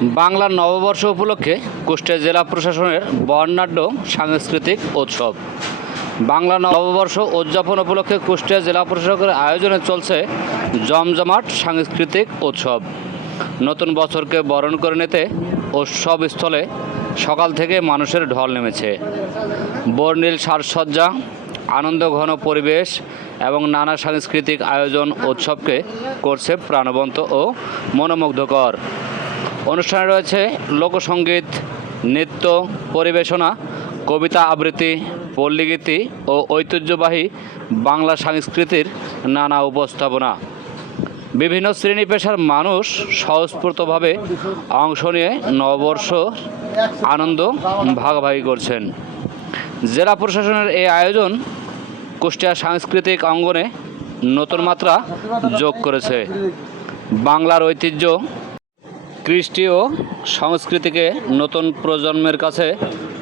বাংলার নববর্ষ উপলক্ষে কুষ্টিয়া জেলা প্রশাসনের বর্ণাঢ্য সাংস্কৃতিক উৎসব। বাংলা নববর্ষ উদযাপন উপলক্ষে কুষ্টিয়া জেলা প্রশাসকের আয়োজনে চলছে জমজমাট সাংস্কৃতিক উৎসব। নতুন বছরকে বরণ করে নিতে উৎসবস্থলে সকাল থেকে মানুষের ঢল নেমেছে। বর্ণিল সাজসজ্জা, আনন্দঘন পরিবেশ এবং নানা সাংস্কৃতিক আয়োজন উৎসবকে করছে প্রাণবন্ত ও মনোমুগ্ধকর। অনুষ্ঠানে রয়েছে লোকসঙ্গীত, নৃত্য পরিবেশনা, কবিতা আবৃত্তি, পল্লীগীতি ও ঐতিহ্যবাহী বাংলা সংস্কৃতির নানা উপস্থাপনা। বিভিন্ন শ্রেণী পেশার মানুষ স্বতঃস্ফূর্তভাবে অংশ নিয়ে নববর্ষ আনন্দ ভাগাভাগি করছেন। জেলা প্রশাসনের এই আয়োজন কুষ্টিয়া সাংস্কৃতিক অঙ্গনে নতুন মাত্রা যোগ করেছে। বাংলার ঐতিহ্য, কৃষ্টি ও সংস্কৃতিকে নতুন প্রজন্মের কাছে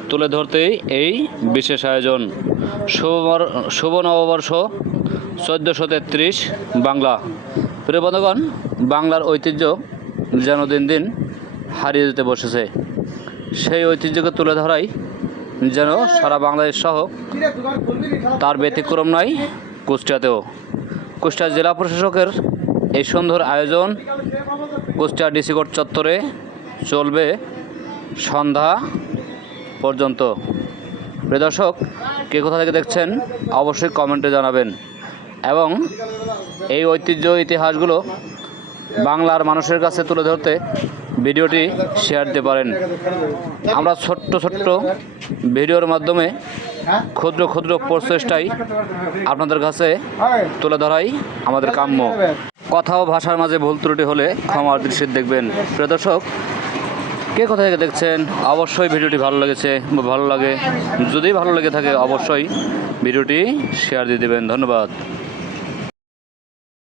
তুলে ধরতেই এই বিশেষ আয়োজন। শুভ নববর্ষ 1433 বাংলা। প্রিয় বন্ধুগণ, বাংলার ঐতিহ্য যেন দিন দিন হারিয়ে যেতে বসেছে। সেই ঐতিহ্যকে তুলে ধরাই যেন সারা বাংলাদেশ সহ তার ব্যতিক্রম নয় কুষ্টিয়াতেও। কুষ্টিয়া জেলা প্রশাসকের এই সুন্দর আয়োজন কুষ্টিয়া ডিসি কোর্ট চত্বরে চলবে সন্ধ্যা পর্যন্ত। প্রিয় দর্শক, কে কোথা থেকে দেখছেন অবশ্যই কমেন্টে জানাবেন এবং এই ঐতিহ্য ইতিহাসগুলো বাংলার মানুষের কাছে তুলে ধরতে ভিডিওটি শেয়ার দিতে পারেন। আমরা ছোট্ট ছোট্ট ভিডিওর মাধ্যমে ক্ষুদ্র ক্ষুদ্র প্রচেষ্টায় আপনাদের কাছে তুলে ধরাই আমাদের কাম্য। কথা ও ভাষার মাঝে ভুল ত্রুটি হলে ক্ষমার দৃষ্টিতে দেখবেন। প্রিয় দর্শক, কে কোথা থেকে দেখছেন অবশ্যই ভিডিওটি ভালো লাগে যদি ভালো লেগে থাকে অবশ্যই ভিডিওটি শেয়ার দিয়ে দেবেন। ধন্যবাদ।